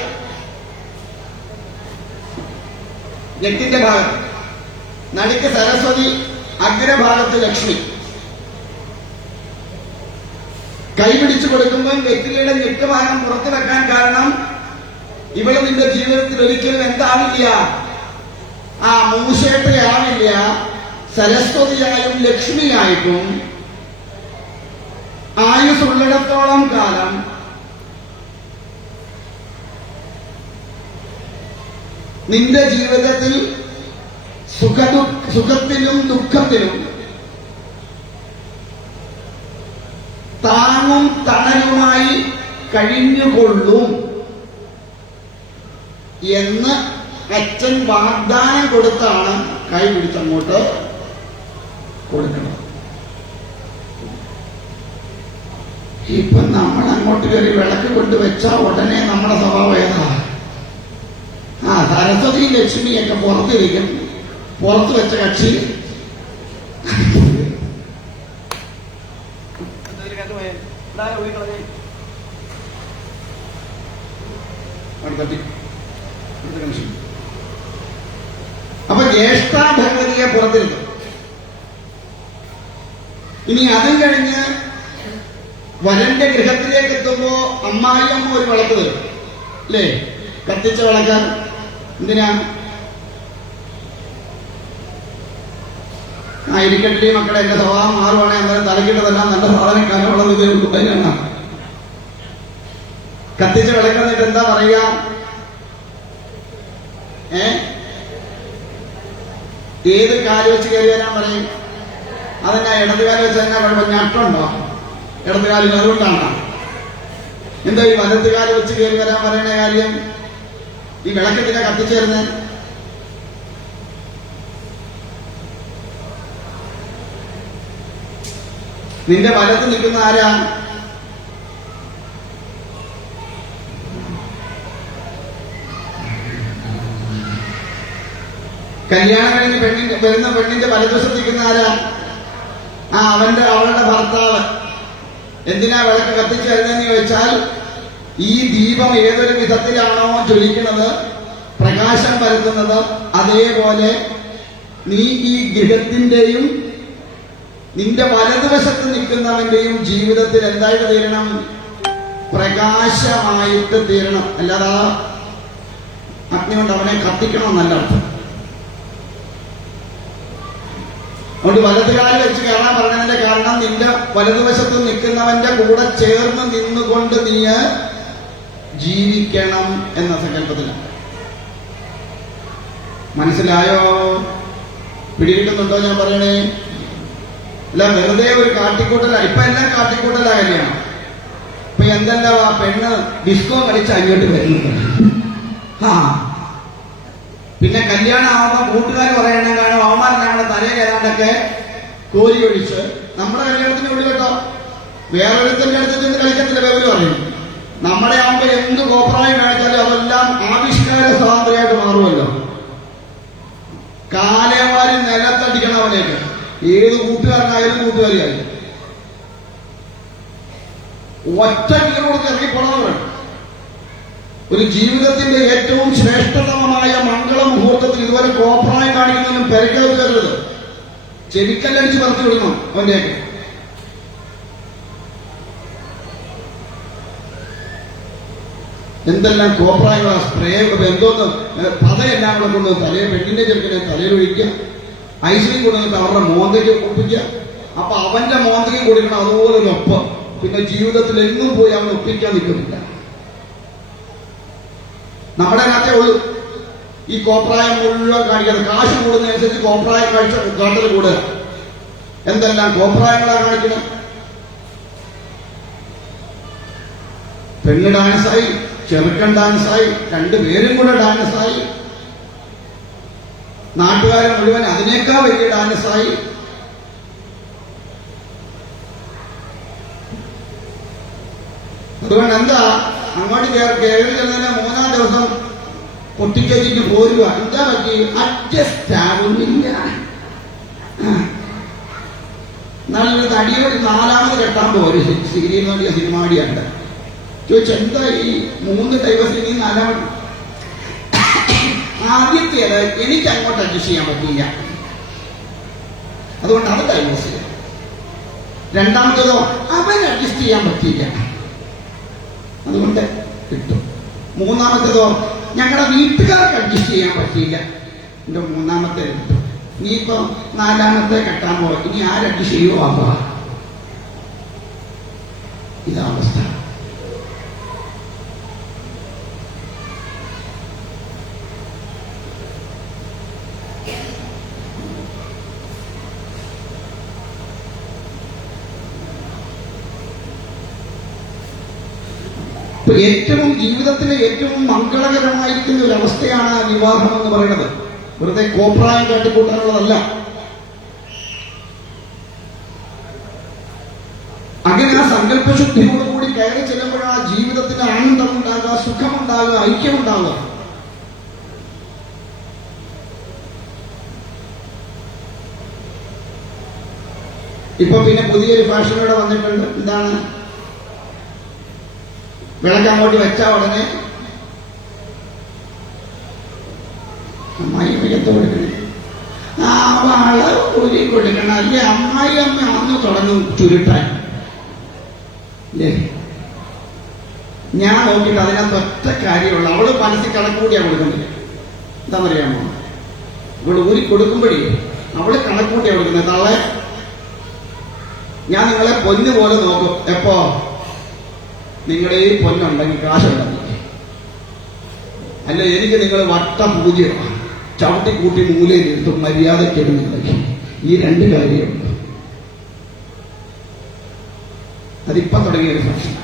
ഞെട്ടിന്റെ ഭാഗത്ത്. നടുക്ക് സരസ്വതി, അഗ്രഭാഗത്ത് ലക്ഷ്മി. കൈപിടിച്ചു കൊടുക്കുമ്പോൾ വെറ്റിലയുടെ ഞെട്ട് ഭാഗം പുറത്തു വെക്കാൻ കാരണം ഇവള് നിന്റെ ജീവിതത്തിൽ ഒരിക്കലും എന്താവില്ല, മൂശേട്ടയാവില്ല. സരസ്വതിയായും ലക്ഷ്മിയായിട്ടും ആയുസ്സുള്ളിടത്തോളം കാലം നിന്റെ ജീവിതത്തിൽ സുഖത്തിലും ദുഃഖത്തിലും താങ്ങും തണലുമായി കഴിഞ്ഞുകൊള്ളും എന്ന് അച്ഛൻ വാഗ്ദാനം കൊടുത്താണ് കൈ പിടിച്ചങ്ങോട്ട് കൊടുക്കുന്നത്. ഇപ്പൊ നമ്മൾ അങ്ങോട്ട് കയറി വിളക്ക് കൊണ്ട് വെച്ചാൽ ഉടനെ നമ്മുടെ സ്വഭാവം ഏതാ? സരസ്വതി ലക്ഷ്മിയൊക്കെ പുറത്തിരിക്കും. പുറത്ത് വെച്ച കക്ഷി അപ്പൊ ജ്യേഷ്ഠ ഭഗവതിയെ പുറത്തിരുന്നു. ഇനി അതും കഴിഞ്ഞ് വരന്റെ ഗൃഹത്തിലേക്ക് എത്തുമ്പോ അമ്മായിയമ്മ ഒരു വിളക്ക് തരും അല്ലേ? കത്തിച്ച വിളക്കാൻ എന്തിനാ? ഇരിക്കട്ടെ മക്കളെ, എന്റെ സ്വഭാവം മാറുവാണെ അന്നേരം തലക്കിട്ടതെല്ലാം നല്ല സാധനം കനമുള്ളത് ഇതേ ഉള്ളൂ. അതിനാണ് കത്തിച്ച വിളക്കെന്നിട്ട് എന്താ പറയുക? ഏത് കാല് വെച്ച് കയറി വരാൻ പറയും? അതെന്നാ ഇടതുകാല് വെച്ച് തന്നെ കുഴപ്പം? ഞട്ടുണ്ടോ ഇടതുകാലിന്? അതുകൊണ്ടാണ്. എന്താ ഈ വലത്തുകാല് വെച്ച് കയറി വരാൻ പറയണ കാര്യം? ഈ വിളക്കെത്തിനാ കത്തിച്ചേരുന്നത്? നിന്റെ വലത്ത് നിൽക്കുന്ന ആരാ? കല്യാണം കഴിഞ്ഞ് വരുന്ന പെണ്ണിന്റെ വലതുവശത്ത് നിൽക്കുന്ന ആരാ? അവളുടെ ഭർത്താവ്. എന്തിനാ വിളക്ക് കത്തിച്ചു വരുന്നതെന്ന് ചോദിച്ചാൽ, ഈ ദീപം ഏതൊരു വിധത്തിലാണോ ജ്വലിക്കുന്നത്, പ്രകാശം പരത്തുന്നത്, അതേപോലെ നീ ഈ ഗൃഹത്തിന്റെയും നിന്റെ വലതുവശത്ത് നിൽക്കുന്നവന്റെയും ജീവിതത്തിൽ എന്തായിട്ട് തീരണം? പ്രകാശമായിട്ട് തീരണം. അല്ലാതെ അഗ്നി കൊണ്ട് അവനെ കത്തിക്കണമെന്നല്ല അർത്ഥം. അതുകൊണ്ട് വലതുകാലം വെച്ച് കയറാൻ പറഞ്ഞതിന്റെ കാരണം, നിന്റെ വലതുവശത്ത് നിൽക്കുന്നവന്റെ കൂടെ ചേർന്ന് നിന്നുകൊണ്ട് നീ ജീവിക്കണം എന്ന സങ്കല്പത്തിലാണ്. മനസ്സിലായോ? പിടികിട്ടുന്നുണ്ടോ ഞാൻ പറയണേ? അല്ല, വെറുതെ ഒരു കാട്ടിക്കൂട്ടല. ഇപ്പൊ എല്ലാം കാട്ടിക്കൂട്ടല കല്യാണം. ഇപ്പൊ എന്തെല്ലാ പെണ്ണ് ഡിസ്കോ കളിച്ച് അങ്ങോട്ട് വരുന്നുണ്ട്. പിന്നെ കല്യാണം ആവുമ്പോ കൂട്ടുകാർ പറയണം, കാരണം അവന്മാർ നമ്മുടെ തലയിൽ ഏതാണ്ടൊക്കെ കോരി ഒഴിച്ച് നമ്മുടെ കല്യാണത്തിന് ഉള്ളിൽ കേട്ടോ. വേറൊരുത്തിന്റെ അടുത്ത് നിന്ന് കളിക്കത്തില്ല പേര് പറയും. നമ്മുടെ ആവുമ്പോ എന്ത് കോപ്രായം കാണിച്ചാലും അതെല്ലാം ആവിഷ്കാര സ്വാതന്ത്ര്യമായിട്ട് മാറുമല്ലോ. കാലേവാരി നിലത്തടിക്കണവനേക്ക് ഏത് കൂട്ടുകാരനായാലും കൂട്ടുകാരിയായി ഒറ്റ വീരോട് ഇറങ്ങിപ്പോണവരാണ്. ഒരു ജീവിതത്തിന്റെ ഏറ്റവും ശ്രേഷ്ഠതമമായ മംഗള മുഹൂർത്തത്തിൽ ഇതുപോലെ കോപ്രായം കാണിക്കുന്നതിനും പെരക്കകത്ത് കയറരുത്. ചെവിക്കല്ലടിച്ച് പറഞ്ഞു വിടണം അവന്റെയൊക്കെ. എന്തെല്ലാം കോപ്രായങ്ങളാ! സ്പ്രേ എന്തോന്ന് പതയെല്ലാം കൂടെ കൊണ്ട് തലയിൽ പെണ്ണിന്റെ ചെറുക്കനെ തലയിലൊഴിക്കുക, ഐസ്ക്രീം കൊണ്ടുവന്നിട്ട് അവരുടെ മോന്തയ്ക്ക് ഒപ്പിക്കുക. അപ്പൊ അവന്റെ മോന്തയ്ക്ക് കൊടുക്കണം അതുപോലെ ഒരു ഒപ്പം. പിന്നെ ജീവിതത്തിൽ എങ്ങും പോയി അവൻ ഒപ്പിക്കാൻ നിൽക്കുന്നില്ല. നമ്മുടെ അതിനകത്തേ ഉള്ളൂ ഈ കോപ്രായം മുഴുവൻ കാണിക്കാതെ. കാശ് കൂടുന്നതനുസരിച്ച് കോപ്രായം കാട്ടൽ കൂടുക. എന്തെല്ലാം കോപ്രായങ്ങളാ കാണിക്കണം. പെണ്ണ് ഡാൻസായി, ചെറുക്കൻ ഡാൻസായി, രണ്ടുപേരും കൂടെ ഡാൻസായി, നാട്ടുകാരൻ മുഴുവൻ അതിനേക്കാൾ വലിയ ഡാൻസായി. അതുകൊണ്ട് എന്താ അങ്ങോട്ട് കയറി ചെന്നതിന് 3-ാം ദിവസം പൊട്ടിക്കഴിഞ്ഞിട്ട് പോരുക. എന്താ പറ്റി? അഡ്ജസ്റ്റ് ആവുന്നില്ല. എന്നാലും തടിയോട് 4ാമത് കെട്ടാൻ പോരും. സിഗിരിന്ന് വേണ്ടിയ സിനിമാടിയുണ്ട്. ചോദിച്ചെന്താ ഈ 3 ഡൈവേഴ്സിൽ നീ 4ാമത്? ആദ്യത്തേത് എനിക്ക് അങ്ങോട്ട് അഡ്ജസ്റ്റ് ചെയ്യാൻ പറ്റില്ല, അതുകൊണ്ട് അത് ഡൈവേഴ്സ് ചെയ്യാം. 2ാമത്തേതോ അവൻ അഡ്ജസ്റ്റ് ചെയ്യാൻ പറ്റില്ല, അതുകൊണ്ട് കിട്ടും. 3ാമത്തേതോ ഞങ്ങളുടെ വീട്ടുകാർക്ക് അഡ്ജസ്റ്റ് ചെയ്യാൻ പറ്റിയില്ല, എന്റെ 3ാമത്തെ കിട്ടും. ഇനിയിപ്പോ 4ാമത്തെ കെട്ടാൻ പോവാ. ഇനി ആരഡ്ജസ്റ്റ് ചെയ്യുമോ ആവാ? ഇതാ അവസ്ഥ. ഏറ്റവും ജീവിതത്തിലെ ഏറ്റവും മംഗളകരമായിരിക്കുന്ന ഒരു അവസ്ഥയാണ് വിവാഹം എന്ന് പറയുന്നത്. വെറുതെ കോപ്രായം കാട്ടിക്കൂട്ടാനുള്ളതല്ല. അങ്ങനെ ആ സങ്കല്പശുദ്ധിയോടുകൂടി കയറി ചെല്ലുമ്പോഴാണ് ജീവിതത്തിന് ആനന്ദമുണ്ടാകുക, സുഖമുണ്ടാകുക, ഐക്യമുണ്ടാകുക. ഇപ്പൊ പിന്നെ പുതിയൊരു ഫാഷൻ ഇവിടെ വന്നിട്ടുണ്ട്. എന്താണ്? വിളക്ക് അങ്ങോട്ട് വെച്ചാ ഉടനെ അമ്മായി വിലത്ത് കൊടുക്കണേ, ആ വാള് ഊരി കൊടുക്കണം, അല്ലെ അമ്മായി അമ്മ അന്ന് തുടങ്ങും ചുരുട്ടാൻ. അല്ലേ? ഞാൻ നോക്കിയിട്ട് അതിനകത്ത് ഒറ്റ കാര്യമുള്ള, അവള് മനസ്സിൽ കണക്കൂടിയാണ് കൊടുക്കുന്നത്. എന്താണെന്നറിയാമോ? ഇവള് ഊരി കൊടുക്കുമ്പോഴേ അവള് കണക്കൂട്ടിയാണ് കൊടുക്കുന്നത്. തള്ളെ ഞാൻ നിങ്ങളെ പൊന്നു പോലെ നോക്കും. എപ്പോ? നിങ്ങളുടെ ഈ പൊന്നുണ്ടെങ്കിൽ കാശുണ്ടെങ്കിൽ. അല്ല, എനിക്ക് നിങ്ങൾ വട്ട പൂജ്യമാണ്, ചവിട്ടിക്കൂട്ടി മൂലയിൽ ഇരുത്തും, മര്യാദയ്ക്കിടുന്നുണ്ടെങ്കിൽ. ഈ രണ്ട് കാര്യമുണ്ട്. അതിപ്പം തുടങ്ങിയൊരു ഫാഷനാണ്.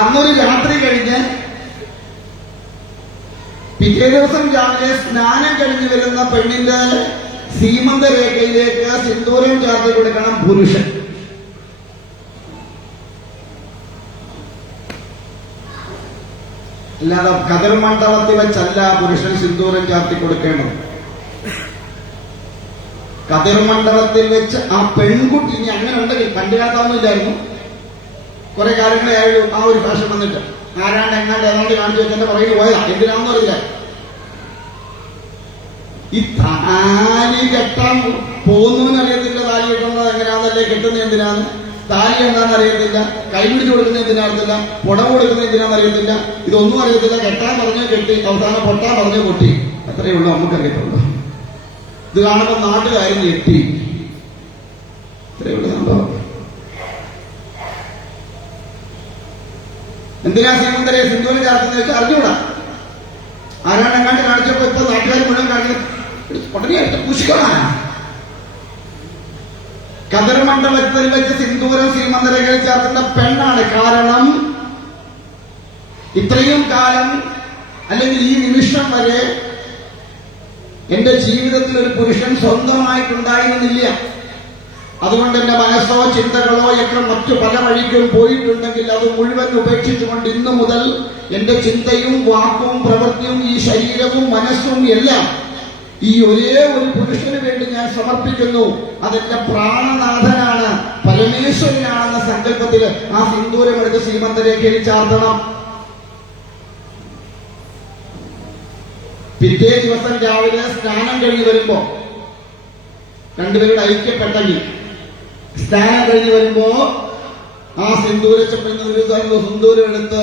അന്നൊരു രാത്രി കഴിഞ്ഞ് പിറ്റേ ദിവസം രാവിലെ സ്നാനം കഴിഞ്ഞ് വരുന്ന പെണ്ണിന്റെ സീമന്ത രേഖയിലേക്ക് സിന്ദൂരം ചേർത്ത് കൊടുക്കണം പുരുഷൻ. അല്ലാതെ കതിർ മണ്ഡപത്തിൽ വെച്ചല്ല പുരുഷൻ സിന്ദൂരം ചേർത്തി കൊടുക്കേണ്ടത്. കതിർ മണ്ഡപത്തിൽ വെച്ച് ആ പെൺകുട്ടി, ഇനി അങ്ങനെ ഉണ്ടെങ്കിൽ, പണ്ട് കാലത്തൊന്നും ഇല്ലായിരുന്നു, കുറെ കാലങ്ങളെ ആ ഒരു ഫാഷൻ വന്നിട്ട് ആരാണ്ട് എങ്ങാണ്ട് ഏതാണ്ട് കാണിച്ചു വെച്ചെന്റെ പറയുന്നത് പോയതാ. എന്തിനാന്ന് അറിയില്ല. ഈ താലി കെട്ടാൻ പോകുന്നവന് അറിയത്തില്ല താലി കെട്ടുന്നത് എങ്ങനെയാണെന്നല്ലേ, കെട്ടുന്നത് എന്തിനാണ്, താലി എന്താണെന്ന് അറിയത്തില്ല, കൈ പിടിച്ചു കൊടുക്കുന്നത് എന്തിനാറിയത്തില്ല, പുടവ് കൊടുക്കുന്നത് എന്തിനാണെന്ന് അറിയത്തില്ല, ഇതൊന്നും അറിയത്തില്ല. കെട്ടാൻ പറഞ്ഞ് കെട്ടി, അവസാനം പൊട്ടാൻ പറഞ്ഞ് പൊട്ടി. അത്രയേ ഉള്ളൂ നമുക്കറിയത്തുള്ളൂ. ഇത് കാണുമ്പോൾ നാട്ടുകാരും ഞെട്ടി. ഇത്രയേ ഉള്ളൂ സംഭവം. എന്തിനാ സീമന്തരെ സിന്ദൂരം ചേർക്കുന്നത് വെച്ചാൽ അറിഞ്ഞൂടാ. ആരാണ്ട് എങ്ങാണ്ട് കാണിച്ചപ്പോ ഇപ്പൊ നാട്ടുകാർ മുഴുവൻ കാണിക്കുന്നത് ഉടനെ എടുത്ത് പൂശിക്കോളാനാ. കതിർ മണ്ഡലത്തിൽ വെച്ച് സിന്ദൂരം സീമന്തരകൾ ചേർക്കുന്ന പെണ്ണാണ്. കാരണം ഇത്രയും കാലം, അല്ലെങ്കിൽ ഈ നിമിഷം വരെ എന്റെ ജീവിതത്തിൽ ഒരു പുരുഷൻ സ്വന്തമായിട്ടുണ്ടായിരുന്നില്ല. അതുകൊണ്ട് എന്റെ മനസ്സോ ചിന്തകളോ ഒക്കെ മറ്റു പല വഴിക്കും പോയിട്ടുണ്ടെങ്കിൽ അത് മുഴുവൻ ഉപേക്ഷിച്ചുകൊണ്ട് ഇന്നു മുതൽ എന്റെ ചിന്തയും വാക്കും പ്രവൃത്തിയും ഈ ശരീരവും മനസ്സും എല്ലാം ഈ ഒരേ ഒരു പുരുഷന് വേണ്ടി ഞാൻ സമർപ്പിക്കുന്നു. അതെന്റെ പ്രാണനാഥനാണ്, പരമേശ്വരനാണെന്ന സങ്കല്പത്തിൽ ആ സിന്ദൂരം എടുത്ത് സീമന്തരേഖയിൽ ചാർത്തണം. പിറ്റേ ദിവസം രാവിലെ സ്നാനം കഴിഞ്ഞ് വരുമ്പോ രണ്ടുപേരുടെ ഐക്യപ്പെട്ടെങ്കിൽ സ്നാനം കഴിഞ്ഞ് വരുമ്പോ ആ സിന്ദൂരം എടുത്ത്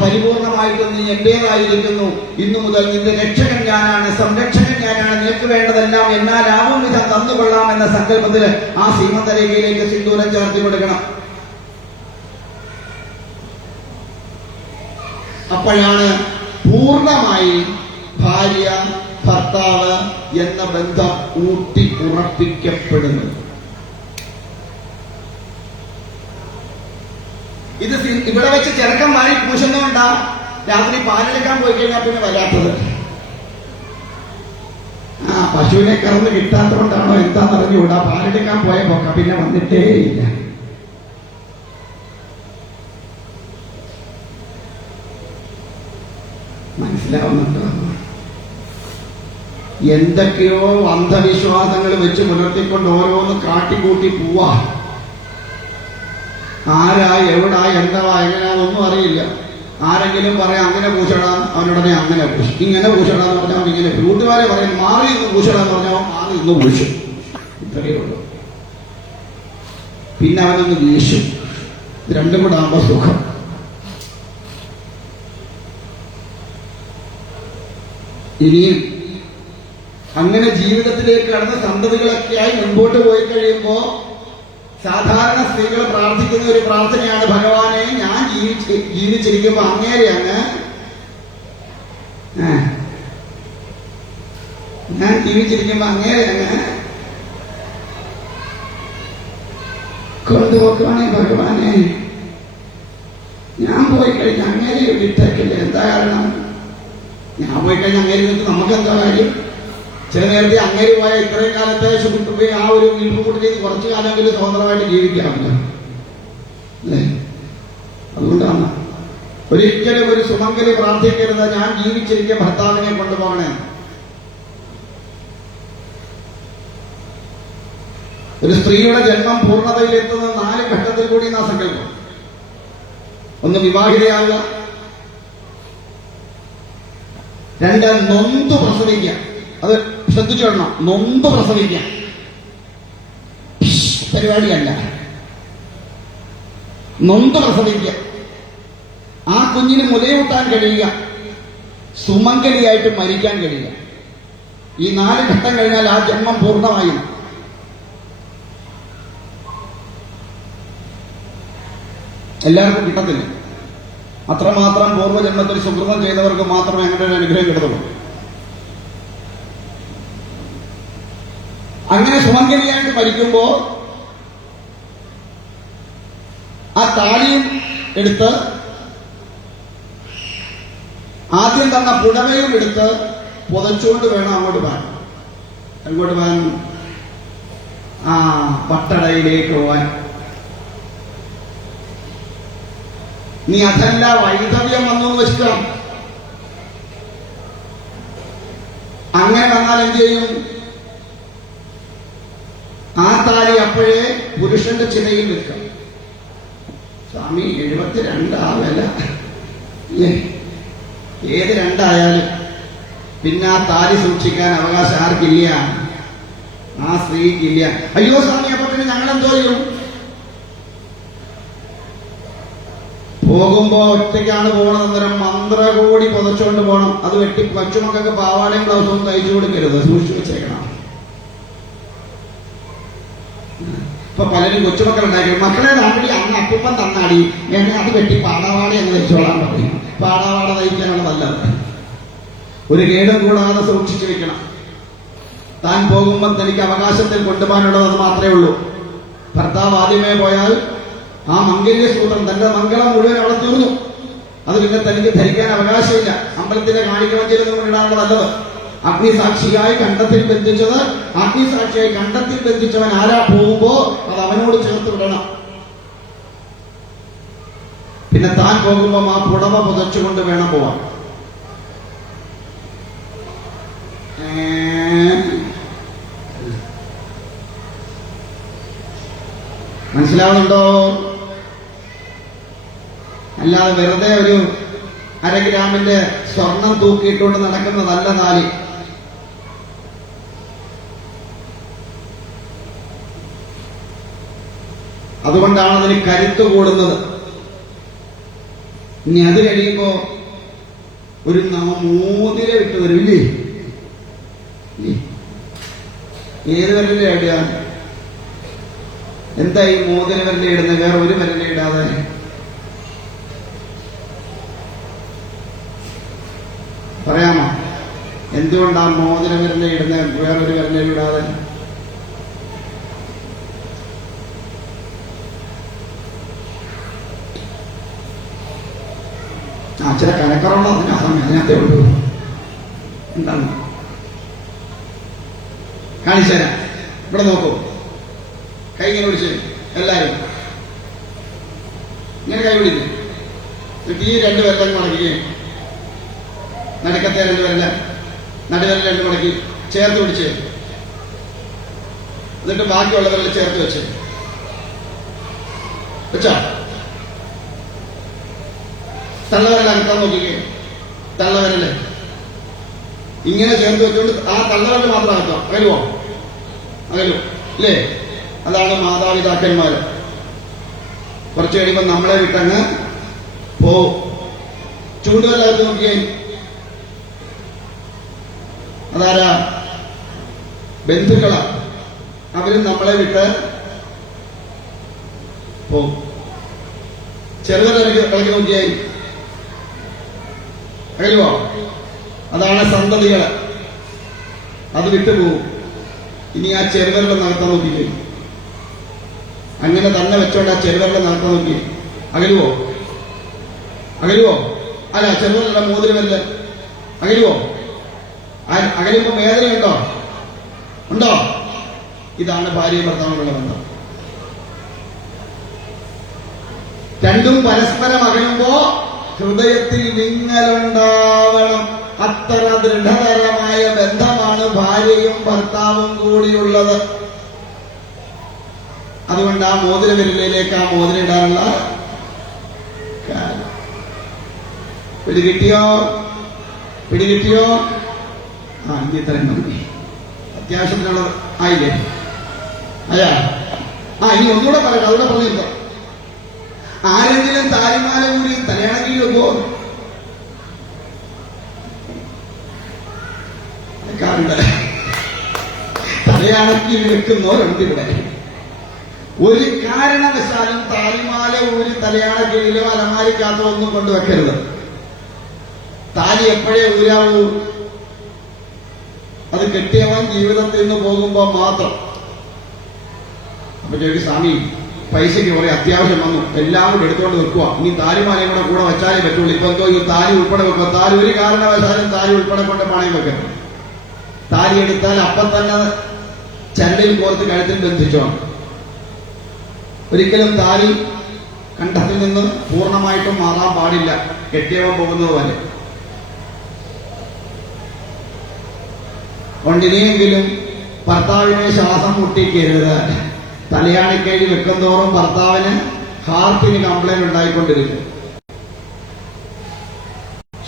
പരിപൂർണമായിട്ട് നീ എന്റേതായിരിക്കുന്നു, ഇന്നു മുതൽ നിന്റെ രക്ഷകൻ ഞാനാണ്, സംരക്ഷകൻ ഞാനാണ്, നിനക്ക് വേണ്ടതെല്ലാം എന്നാലാവും വിധം തന്നുകൊള്ളാം എന്ന സങ്കല്പത്തിൽ ആ സീമന്തരേഖയിലേക്ക് സിന്ദൂരം ചേർത്തി കൊടുക്കണം. അപ്പോഴാണ് പൂർണ്ണമായി ഭാര്യ ഭർത്താവ് എന്ന ബന്ധം ഊട്ടി ഉറപ്പിക്കപ്പെടുന്നത്. ഇത് ഇവിടെ വെച്ച് ചെറുക്കം മാറി പൂശുന്നോണ്ടാ രാത്രി പാലെടുക്കാൻ പോയി കഴിഞ്ഞാൽ പിന്നെ വരാത്തത്. പശുവിനെ കറന്ന് കിട്ടാത്തതുകൊണ്ടാണോ എന്താന്ന് അറിഞ്ഞുകൂടാ, പാലെടുക്കാൻ പോയ പോക്ക പിന്നെ വന്നിട്ടേ ഇല്ല. മനസ്സിലാവുന്നുണ്ടോ? എന്തൊക്കെയോ അന്ധവിശ്വാസങ്ങൾ വെച്ച് പുലർത്തിക്കൊണ്ട് ഓരോന്ന് കാട്ടിക്കൂട്ടി പോവാ. ആരാ എവിടാ എന്താ എങ്ങനെയാണെന്നൊന്നും അറിയില്ല. ആരെങ്കിലും പറയാം അങ്ങനെ പൂശടാൻ, അവനുടനെ അങ്ങനെ പൂശും. ഇങ്ങനെ പൂശടാന്ന് പറഞ്ഞാൽ അവൻ ഇങ്ങനെ. കൂട്ടുകാരെ പറയും മാറി ഇന്ന് പൂശടാന്ന് പറഞ്ഞാൽ മാറി ഇന്ന് പൂശും. ഇത്രയേ ഉള്ളൂ. പിന്നെ അവനൊന്ന് വീശും. ഇത് രണ്ടും കൂടെ ആകുമ്പോ സുഖം. ഇനിയും അങ്ങനെ ജീവിതത്തിലേക്ക് കടന്ന സന്തതികളൊക്കെയായി മുൻപോട്ട് പോയി കഴിയുമ്പോ സാധാരണ സ്ത്രീകൾ പ്രാർത്ഥിക്കുന്ന ഒരു പ്രാർത്ഥനയാണ്, ഭഗവാനെ ഞാൻ ജീവിച്ചിരിക്കുമ്പോ അങ്ങേരെ അങ്ങ് കൊണ്ടുപോക്കുവാണേ ഭഗവാനെ. ഞാൻ പോയി കഴിഞ്ഞ അങ്ങനെ വിട്ടേക്കില്ല. എന്താ കാരണം? ഞാൻ പോയി കഴിഞ്ഞ അങ്ങനെ നിന്നിട്ട് നമുക്കെന്താ കാര്യം? ചില നേരത്തെ അങ്ങനെ പോയ ഇത്രയും കാലത്തെ സുഹൃത്തുക്കളെ ആ ഒരു വീട്ടുകൂട്ടിൽ കുറച്ചു കാലമെങ്കിലും സ്വതന്ത്രമായിട്ട് ജീവിക്കാറില്ല അല്ലേ? അതുകൊണ്ടാണ് ഒരിക്കലും ഒരു സുമംഗലി പ്രാർത്ഥിക്കരുത്, ഞാൻ ജീവിച്ചിരിക്കുക ഭർത്താവിനെ കൊണ്ടുപോകണേ. ഒരു സ്ത്രീയുടെ ജന്മം പൂർണ്ണതയിലെത്തുന്ന 4 ഘട്ടത്തിൽ കൂടി നാ സങ്കല്പം. ഒന്ന് വിവാഹിതയാവുക, 2 നൊന്തു പ്രസവിക്കുക. അത് ശ്രദ്ധിച്ചോളണം, നൊന്തു പ്രസവിക്കുക പരിപാടിയല്ല. നൊന്തു പ്രസവിക്കുക, ആ കുഞ്ഞിന് മുലയൂട്ടാൻ കഴിയുക, സുമംഗലിയായിട്ട് മരിക്കാൻ കഴിയുക. ഈ 4 ഘട്ടം കഴിഞ്ഞാൽ ആ ജന്മം പൂർണ്ണമായും. എല്ലാവർക്കും കിട്ടത്തില്ല. അത്രമാത്രം പൂർവ്വജന്മത്തിൽ സുഹൃതം ചെയ്തവർക്ക് മാത്രമേ അങ്ങനെ ഒരു അനുഗ്രഹം കിട്ടത്തുള്ളൂ. അങ്ങനെ സുമംഗലിയായിട്ട് മരിക്കുമ്പോ ആ താലിയും എടുത്ത് ആദ്യം തന്ന പുടവയും എടുത്ത് പുതച്ചുകൊണ്ട് വേണം അങ്ങോട്ട് പോകാൻ. അങ്ങോട്ട് പോകാൻ, ആ പട്ടടയിലേക്ക് പോവാൻ. നീ അതല്ല വൈധവ്യം വന്നു എന്ന് വെച്ചിട്ടാം. അങ്ങനെ വന്നാൽ എന്ത് ചെയ്യും? ആ താലി അപ്പോഴേ പുരുഷന്റെ ചിതയിൽ നിൽക്കാം. സ്വാമി 72 ആ വില, ഏത് 2 പിന്നെ ആ താലി സൂക്ഷിക്കാൻ അവകാശം ആർക്കില്ല? ആ സ്ത്രീക്കില്ല. അയ്യോ സ്വാമി, അപ്പൊ പിന്നെ ഞങ്ങളെന്തോ ചെയ്യും? പോകുമ്പോ ഒറ്റയ്ക്കാണ് പോകണമെന്നേരം മന്ത്രകോടി പുതച്ചുകൊണ്ട് പോകണം. അത് വെട്ടി കൊച്ചുമക്കൾക്ക് പാവാടയും ബ്ലൗസും തയ്ച്ചു കൊടുക്കരുത്, സൂക്ഷിച്ചു വെച്ചേക്കണം. ഇപ്പൊ പലരും കൊച്ചുമക്കളുണ്ടാക്കി, മക്കളെ താണ്ടി അന്ന് അപ്പൂപ്പൻ തന്നാടി, ഞാൻ അത് വെട്ടി പാടാവാട എന്ന് തയ്ച്ചോളാൻ പറയും. പാടാവാട തയ്ക്കാനുള്ള നല്ലത്. ഒരു കേടും കൂടാതെ സൂക്ഷിച്ചു വെക്കണം. താൻ പോകുമ്പോൾ തനിക്ക് അവകാശത്തിൽ കൊണ്ടുപോകാനുള്ളത് അത് മാത്രമേ ഉള്ളൂ. ഭർത്താവ് ആദ്യമേ പോയാൽ ആ മംഗല്യസൂത്രം, തന്റെ മംഗളം മുഴുവൻ അവിടെ തീർന്നു. അത് പിന്നെ തനിക്ക് ധരിക്കാൻ അവകാശമില്ല. അമ്പലത്തിന്റെ കാണിക്കവഞ്ചിയിലൊന്നും ഇടാനുള്ള നല്ലത്. അഗ്നിസാക്ഷിയായി കണ്ടത്തിൽ ബന്ധിച്ചത്, അഗ്നിസാക്ഷിയായി കണ്ടത്തിൽ ബന്ധിച്ചവൻ ആരാ പോകുമ്പോ അത് അവനോട് ചേർത്ത് വിടണം. പിന്നെ താൻ പോകുമ്പോ ആ പുടവ പുതച്ചുകൊണ്ട് വേണം പോവാൻ. മനസ്സിലാവുന്നുണ്ടോ? അല്ലാതെ വെറുതെ ഒരു 1/2 ഗ്രാമിന്റെ സ്വർണം തൂക്കിയിട്ടുകൊണ്ട് നടക്കുന്നതല്ല താലി. അതുകൊണ്ടാണ് അതിന് കരുത്ത് കൂടുന്നത്. ഇനി അത് കഴിയുമ്പോ ഒരു മോതിര വിട്ട് വരില്ലേ? ഏത് വരലിന്റെ ഇടുക? എന്താ ഈ മോതിര വരലിന്റെ ഇടുന്നത്? വേറെ ഒരു വരലിന്റെ ഇടാതെ പറയാമോ? എന്തുകൊണ്ടാണ് മോതിര വിരലിൽ ഇടുന്നത് വേറൊരു വിരലിൽ ഇടാതെ? ചില കനക്കറുള്ള അതിനകത്തേ ഉള്ളൂ. എന്താണ് കാണിച്ചുതരാം. ഇവിടെ നോക്കൂ, കൈ ഇങ്ങനെ പിടിച്ച് എല്ലാരും ഇങ്ങനെ കൈ പിടിക്കും. ഈ 2 വിരലും മടക്കുകയും നടുക്കത്തെ 2 വിരല്, നടുവിരൽ 2 മടക്കി ചേർത്ത് പിടിച്ച്, എന്നിട്ട് ബാക്കിയുള്ള വിരൽ ചേർത്ത് വെച്ച് വെച്ചാ തള്ളവിരൽ അനക്കാൻ നോക്കിക്കേ. തള്ളവിരല് ഇങ്ങനെ ചേർത്ത് വെച്ചുകൊണ്ട് ആ തള്ളവിരൽ മാത്രം അനക്കാം. അകലുവോ? അകലും അല്ലേ? അതാണ് മാതാപിതാക്കന്മാര്. കുറച്ച് കഴിയുമ്പോൾ നമ്മളെ വിട്ടങ്ങ് പോവും. ചൂണ്ടുവിരലകത്ത് നോക്കിയേ, അതാരാ? ബന്ധുക്കളാ. അവരും നമ്മളെ വിട്ട് പോവും. ചെറുവിരൽ ഇളക്കി നോക്കിയായി കഴിയുമോ? അതാണ് സന്തതികള്. അത് വിട്ടുപോകും. ഇനി ആ ചെറുവിരലൊന്ന് അകത്താൻ നോക്കിക്കേ. അങ്ങനെ തന്നെ വെച്ചോണ്ട് ആ ചെറുവരുടെ നടത്താൻ നോക്കി. അകലുവോ? അകലുവോ? അല്ല, ചെറുവരല്ല, മോതിരമല്ല. അകലുവോ? അകലുമ്പോ വേദനയുണ്ടോ? ഉണ്ടോ? ഇതാണ് ഭാര്യ ഭർത്താവുള്ള ബന്ധം. രണ്ടും പരസ്പരം അകലുമ്പോ ഹൃദയത്തിൽ വിങ്ങലുണ്ടാവണം. അത്ര ദൃഢതരമായ ബന്ധമാണ് ഭാര്യയും ഭർത്താവും കൂടിയുള്ളത്. അതുകൊണ്ട് ആ മോതിരവിരലിലേക്ക് ആ മോതിരം ഇടാനുള്ള കാര്യം. പിടികിട്ടിയോ? പിടികിട്ടിയോ? ഇനി ഇത്രയും മതി. അത്യാവശ്യത്തിനുള്ള ആയില്ലേ? അയ്യാ, ഇനി ഒന്നുകൂടെ പറയട്ടെ. അതുകൂടെ പറഞ്ഞിരുന്നോ? ആരെങ്കിലും താലിമാല കൂടി തലയാണെങ്കിൽ വെക്കുമോ? തലയാണക്കി വെക്കുന്നവരുണ്ട് ഇവിടെ. ഒരു കാരണവശാലും താലിമാല ഊരി തലയാണ കീഴിലോ അലമാരിക്കകത്തോ ഒന്നും കൊണ്ടുവെക്കരുത്. താലി എപ്പോഴേ ഊരാവൂ? അത് കെട്ടിയവൻ ജീവിതത്തിൽ നിന്ന് പോകുമ്പോ മാത്രം. അപ്പൊ ചോദിക്കും, സ്വാമി പൈസയ്ക്ക് കുറെ അത്യാവശ്യം വന്നു, എല്ലാം കൂടെ എടുത്തുകൊണ്ട് വെക്കുക, ഇനി താലിമാലയും കൂടെ വെച്ചാലേ പറ്റുള്ളൂ. ഇപ്പൊ എന്തോ ഈ താലി ഉൾപ്പെടെ വെക്കുക. താലി ഒരു കാരണവശാലും താലി ഉൾപ്പെടെ കൊണ്ട് പണയം വെക്കണം. താലി എടുത്താൽ അപ്പം തന്നെ ചരടിൽ കോർത്ത് കഴുത്തിൽ ബന്ധിച്ചോ. ഒരിക്കലും താലി കണ്ടത്തിൽ നിന്ന് പൂർണ്ണമായിട്ടും മാറാൻ പാടില്ല, കെട്ടിയവൻ പോകുന്നത് പോലെ. കൊണ്ടിനിയെങ്കിലും ഭർത്താവിനെ ശ്വാസം മുട്ടിക്കരുത്. തലയാണിക്കേഴി വെക്കുന്തോറും ഭർത്താവിന് ഹാർട്ടിന് കംപ്ലൈന്റ് ഉണ്ടായിക്കൊണ്ടിരിക്കും.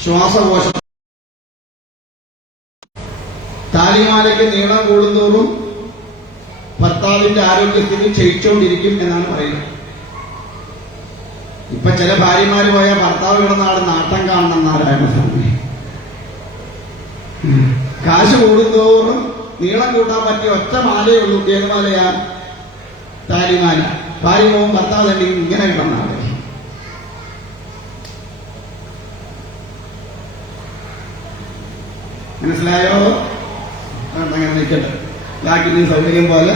ശ്വാസകോശം. താലിമാലയ്ക്ക് നീളം കൂടുന്തോറും ഭർത്താവിന്റെ ആരോഗ്യസ്ഥിതി ക്ഷയിച്ചുകൊണ്ടിരിക്കും എന്നാണ് പറയുന്നത്. ഇപ്പൊ ചില ഭാര്യമാര് പോയാൽ ഭർത്താവ് കിടന്നാൾ നാട്ടം കാണണം നാരായണസ്വാമി. കാശ് കൂടുന്തോറും നീളം കൂട്ടാൻ പറ്റിയ ഒറ്റ മാലയേ ഉള്ളൂ. ഏത് മാലയാ? താലിമാല. ഭാര്യ പോകും, ഭർത്താവ് തന്നെ ഇങ്ങനെ കിടന്നാളെ. മനസ്സിലായോ? അങ്ങനെ നിൽക്കട്ടെ. ബാക്കി സൗകര്യം പോലെ